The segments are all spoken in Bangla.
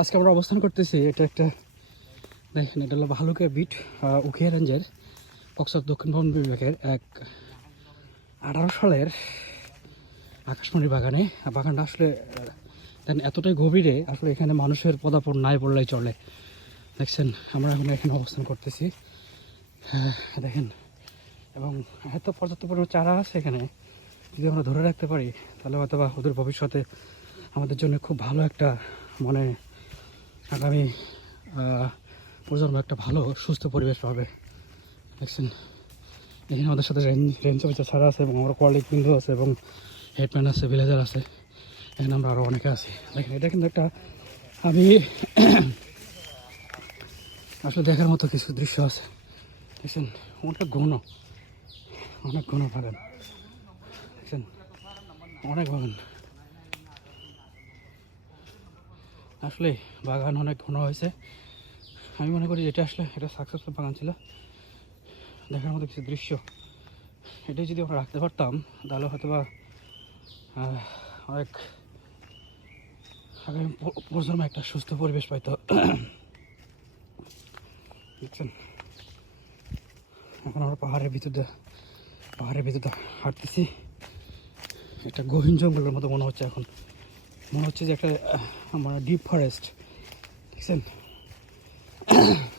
আজকে আমরা অবস্থান করতেছি এটা একটা দেখেন এটা হলো ভালুকের বিট উখিয়া রেঞ্জের কক্সবাজার দক্ষিণ বন বিভাগের এক আঠারো সালের আকাশমণি বাগানে। বাগানটা আসলে দেন এতটাই গভীরে আসলে এখানে মানুষের পদাপন নাই বললেই চলে। দেখছেন আমরা এখন এখানে অবস্থান করতেছি। হ্যাঁ, দেখেন এবং এত পর্যাপ্ত পরিমাণ চারা আছে এখানে। যদি আমরা ধরে রাখতে পারি তাহলে হয়তো বা ওদের ভবিষ্যতে আমাদের জন্য খুব ভালো একটা মানে আগামী প্রজন্ম একটা ভালো, সুস্থ পরিবেশ পাবে। দেখছেন? এখানে আমাদের সাথে রেঞ্জ অফিসার ছাড়া আছে এবং আমার কোয়ালিটি বিন্দু আছে এবং হেডম্যান আছে ভিলেজার আছে। এখানে আমরা আরও অনেকে আছি। দেখেন, এটা কিন্তু একটা, আমি আসলে দেখার মতো কিছু দৃশ্য আছে। দেখছেন? অনেক ঘন। অনেক ঘন বাগান। দেখছেন? অনেক বাগান। আসলে বাগান অনেক ঘন হয়েছে। আমি মনে করি এটা আসলে এটা সাকসেসফুল বাগান ছিল। দেখার মতো কিছু দৃশ্য। এটাই যদি আমরা রাখতে পারতাম, তাহলে হয়তো বা অনেক আগামী প্রজন্ম একটা সুস্থ পরিবেশ পাইতো। বুঝছেন? এখন আমরা পাহাড়ের ভিতর পাহাড়ের ভিতর হাঁটতেছি। একটা গহীন জঙ্গলের মতো মনে হচ্ছে এখন। মনে হচ্ছে যে একটা আহ, মানে ডিপ ফরেস্ট দেখছেন?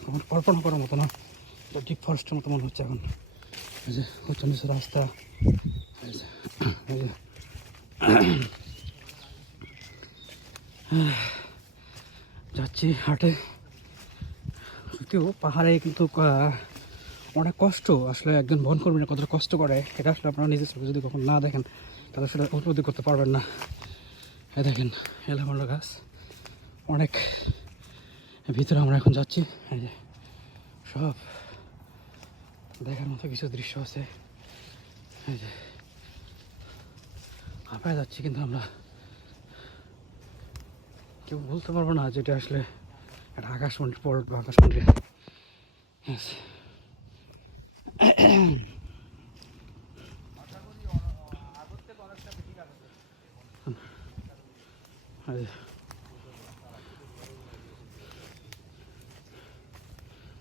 আমার কল্পনা করার মতো না এটা ডিপ ফরেস্টের মতো মনে হচ্ছে এখন। এই যে উঁচু নিচু রাস্তা। যাচ্ছি হাটে। সত্যিও পাহাড়ে কিন্তু অনেক কষ্ট। আসলে একজন বনকর্মীরা কতটা কষ্ট করে এটা আসলে আপনারা নিজের চোখে যদি কখন না দেখেন তাহলে সেটা উপলব্ধি করতে পারবেন না। এই দেখেন এলামোলা গাছ। অনেক ভিতরে আমরা এখন যাচ্ছি। এই যে সব দেখার মতো কিছু দৃশ্য আছে। এই যে হাঁপায় যাচ্ছি, কিন্তু আমরা কেউ বলতে পারব না যেটা আসলে একটা আকাশমণি পর্বত বা আকাশমণি Yes.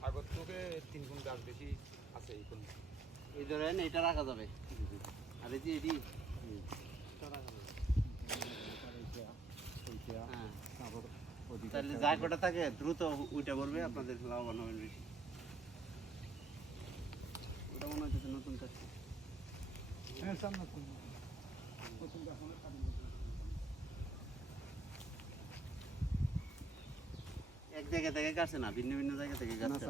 আগত থেকে তিন গুণ গাছ বেশি আছে এই কোন এই ধরেন এটা রাখা যাবে। আর এই যে এটি হ্যাঁ। তাহলে যা কটা থাকে দ্রুত উইটা পড়বে আপনাদের লাভবান হবেন বেশি। ওটা মনে হচ্ছে নতুন চাষ এক জায়গা থেকে কাছে না ভিন্ন ভিন্ন জায়গা থেকে কাটছে